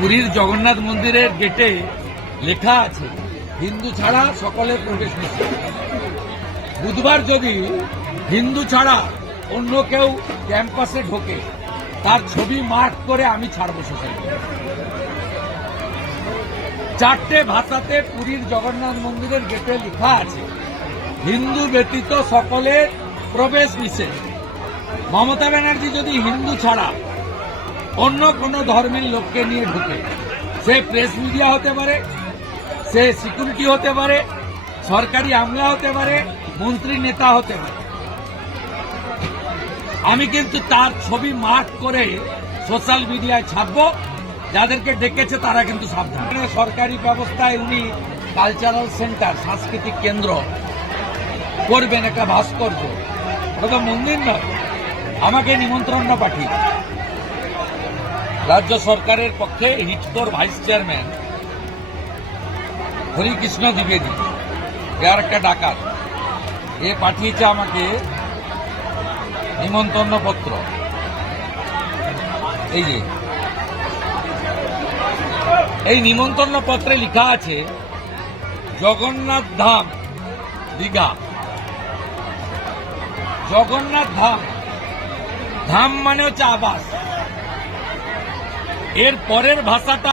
পুরীর জগন্নাথ মন্দিরের গেটে লেখা আছে হিন্দু ছাড়া সকলের প্রবেশ নিষেধ। বুধবার যদি হিন্দু ছাড়া অন্য কেউ ক্যাম্পাসে ঢোকে তার ছবি মার্ক করে আমি ছাড়বো সোসাইটি। 4টে ভাষাতে পুরীর জগন্নাথ মন্দিরের গেটে লেখা আছে হিন্দু ব্যতীত সকলের প্রবেশ নিষেধ। মমতা ব্যানার্জি যদি হিন্দু ছাড়া অন্য কোন ধর্মের লোককে নিয়ে ঢুকে, সে প্রেস মিডিয়া হতে পারে, সে সিকিউরিটি হতে পারে, সরকারি আমলা হতে পারে, মন্ত্রী নেতা হতে পারে, আমি কিন্তু তার ছবি মার্ক করে সোশ্যাল মিডিয়ায় ছাপবো। যাদেরকে ডেকেছে তারা কিন্তু সাবধান। সরকারি ব্যবস্থায় উনি কালচারাল সেন্টার, সাংস্কৃতিক কেন্দ্র করবেন, একটা ভাস্কর্য, ওটা তো মন্দির নয়। আমাকে নিমন্ত্রণ পাঠিয়ে রাজ্য সরকারের পক্ষে হিটকোর ভাইস চেয়ারম্যান হরিকৃষ্ণ দ্বিবেদী, এর একটা ডাকাত, এ পাঠিয়েছে আমাকে নিমন্ত্রণ পত্র। এই যে এই নিমন্ত্রণ পত্রে লেখা আছে জগন্নাথ ধাম দীঘা। জগন্নাথ ধাম, ধাম মানে হচ্ছে আবাস। এর পরের ভাষাটা